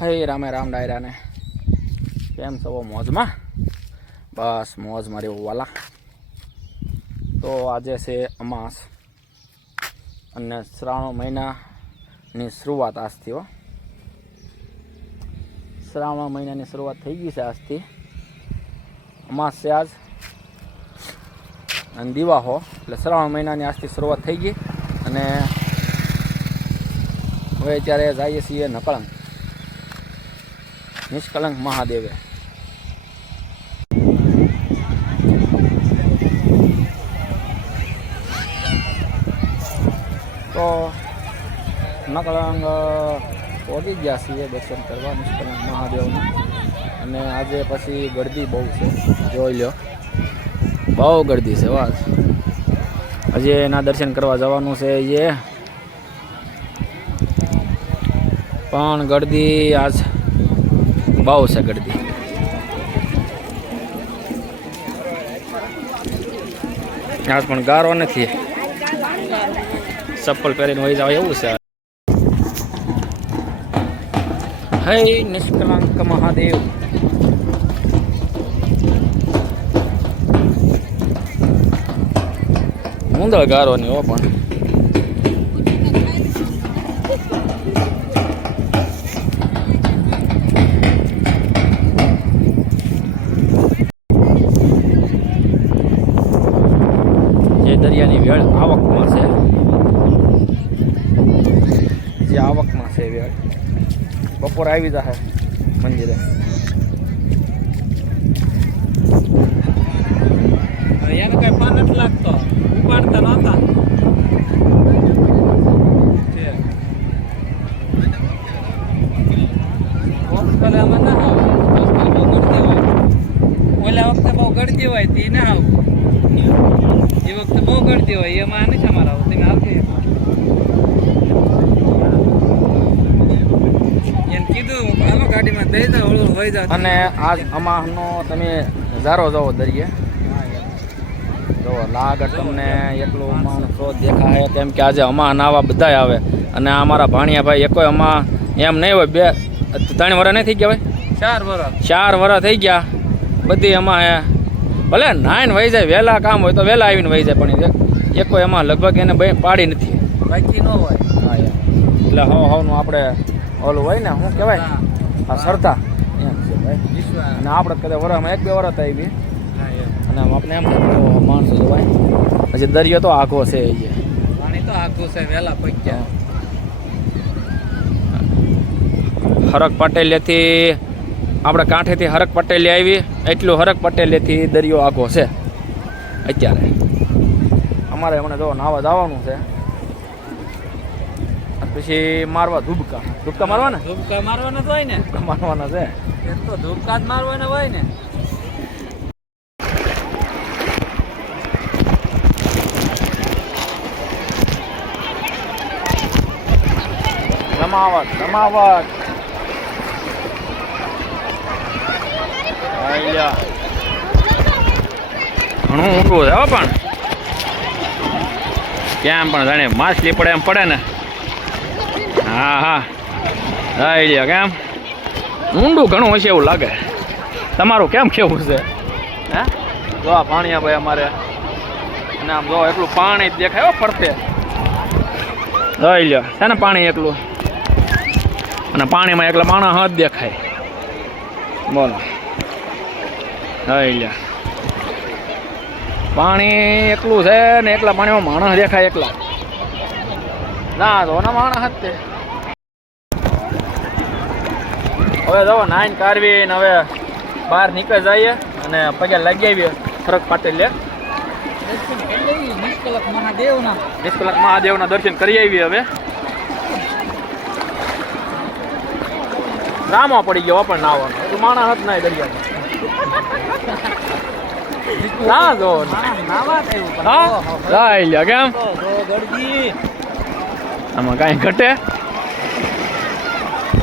હે રામે રામ ડાયરાને કેમ છો મોજમાં? બસ મોજમાં રહેવું વાલા. તો આજે છે અમાસ અને શ્રાવણ મહિનાની શરૂઆત આજથી હો. શ્રાવણ મહિનાની શરૂઆત થઈ ગઈ છે આજથી. અમાસ છે આજ અને દિવાહો એટલે શ્રાવણ મહિનાની આજથી શરૂઆત થઈ ગઈ. અને હવે અત્યારે જઈએ છીએ નકળંગ નિષ્કલંક મહાદેવે. તો નકળંગ પહોંચી ગયા છીએ દર્શન કરવા નિષ્કલંક મહાદેવના. અને આજે પછી ગળદી બહુ છે, જોઈ લો, બહુ ગળદી છે વાત. હજી એના દર્શન કરવા જવાનું છે એ પણ ગળદી આજ બહુ છે ગળદી. આજ પણ ગારો નથી, ચપ્પલ પહેરીને વહી જાવ એવું છે. હે નિષ્કલંક મહાદેવ. મુંદળ ગારો ની હો પણ દરિયાની વેળ આવકમાં છે, જે આવકમાં છે વેળ. બપોર આવી જશે મંદિરે. એને કઈ ફોન નથી લાગતો, ઉપાડતા નહોતા. ઓલા વખતે બહુ ગળદી હોય તે ના આવું, એ વખતે બહુ ગળદી હોય એમાં નથી અમારા આવું. તમે આવજો એને કીધું હાલો ગાડીમાં દઈ જાઓ, હળવું વહી જાવ. અને આજ અમાસનો તમે નજારો જોવો દરિયે જો લાગત તમને એકલું માણસો દેખાય. કેમ કે આજે અમા નાવા બધા આવે. અને અમારા ભાણિયા ભાઈ એકોય અમા એમ નહીં હોય. 2-3 વર્ષ નહીં થઈ ગયા ભાઈ? 4 વર્ષ થઈ ગયા. બધી એમાં હે ભલે નાઈને વહી જાય, વહેલા કામ હોય તો વહેલા આવીને વહી જાય, પણ એકોય એમાં લગભગ એને પાડી નથી, બાકી ન હોય. હા એટલે હવનું આપણે ઓલું હોય ને શું કહેવાય, આ સરતા એમ છે ભાઈ. અને આપણે કદાચ વર્ષમાં 1-2 વર્ષ આવી. અને આપણે એમ માણસો જોવાય. પછી દરિયો તો આખો છે, પાણી તો આખું છે. વહેલા પગ્યા હરક પટેલેથી આપણે કાંઠેથી હરક પટેલી આવી, એટલું હરક પટેલેથી દરિયો આખો છે અત્યારે. અમારે હમણાં જો નાવા જવાનું છે. પછી મારવા ધૂબકા મારવાના. ધૂબકા મારવાના જ હોય ને. ધૂબકા મારવાના છે તો ધૂબકા જ મારવાના હોય ને. જમાવટ ઘણું ઊંડું છે પણ કેમ પણ જાણે માછલી પડે એમ પડે ને. હા આઈડિયા કેમ ઊંડું ઘણું હશે એવું લાગે. તમારું કેમ કેવું છે? હે જો આ ભાણિયા ભાઈ અમારે. અને આમ જો એટલું પાણી જ દેખાય ફરતે. જોઈ લ્યો છે ને પાણી એકલું, અને પાણીમાં એકલા માણસ હાથ દેખાય. બોલો જોઈ લ્યો પાણી એકલું છે ને એકલા પાણીમાં માણસ દેખાય એકલા. ના તો ના માણસ જ તે. હવે જો નાઈન કાઢવી ને હવે બહાર નીકળી જઈએ અને પગે લાગી આવીએ ફરક પાટેલ. નિષ્કલંક મહાદેવના દર્શન કરી આવીએ. હવે રામો પડી ગયો પણ નાવાનો, એટલું માણસ જ નહીં દરિયામાં. ના જો હા લઈ લ્યો કેમ આમાં કાંઈ ઘટે.